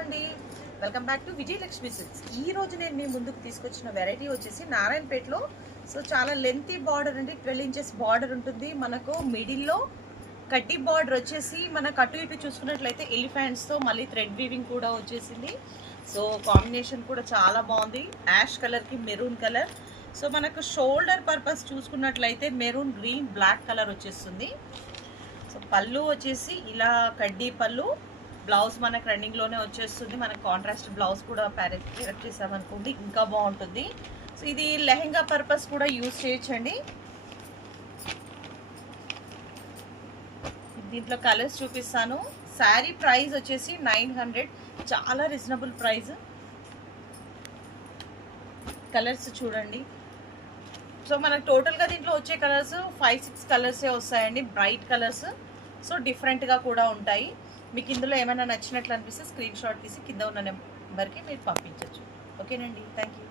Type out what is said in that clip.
అండి, welcome back to Vijayalakshmi silks. ఈ రోజు నేను మీ ముందుకు తీసుకొచ్చిన వెరైటీ వచ్చేసి నారాయణపేటలో. సో చాలా లెంతీ బార్డర్ అండి, 12 ఇంచెస్ బార్డర్ ఉంటుంది. మనకు మిడిల్లో కడ్డీ బార్డర్ వచ్చేసి మనకు అటు ఇటు చూసుకున్నట్లయితే ఎలిఫెంట్స్తో మళ్ళీ థ్రెడ్ వీవింగ్ కూడా వచ్చేసింది. సో కాంబినేషన్ కూడా చాలా బాగుంది, యాష్ కలర్కి మెరూన్ కలర్. సో మనకు షోల్డర్ పర్పస్ చూసుకున్నట్లయితే మెరూన్ గ్రీన్ బ్లాక్ కలర్ వచ్చేస్తుంది. సో పళ్ళు వచ్చేసి ఇలా కడ్డీ పళ్ళు, బ్లౌజ్ మనకు రన్నింగ్లోనే వచ్చేస్తుంది. మనకు కాంట్రాస్ట్ బ్లౌజ్ కూడా ప్యారెట్ చేసామనుకోండి ఇంకా బాగుంటుంది. సో ఇది లెహెంగా పర్పస్ కూడా యూజ్ చేయొచ్చండి. దీంట్లో కలర్స్ చూపిస్తాను. శారీ ప్రైస్ వచ్చేసి 900, చాలా రీజనబుల్ ప్రైస్. కలర్స్ చూడండి. సో మనకు టోటల్గా దీంట్లో వచ్చే కలర్స్ 5-6 కలర్సే వస్తాయండి, బ్రైట్ కలర్స్. సో డిఫరెంట్గా కూడా ఉంటాయి. మీకు ఇందులో ఏమైనా నచ్చినట్లు అనిపిస్తే స్క్రీన్ షాట్ తీసి కింద ఉన్న నెంబర్కి మీరు పంపించవచ్చు. ఓకేనండి, థ్యాంక్ యూ.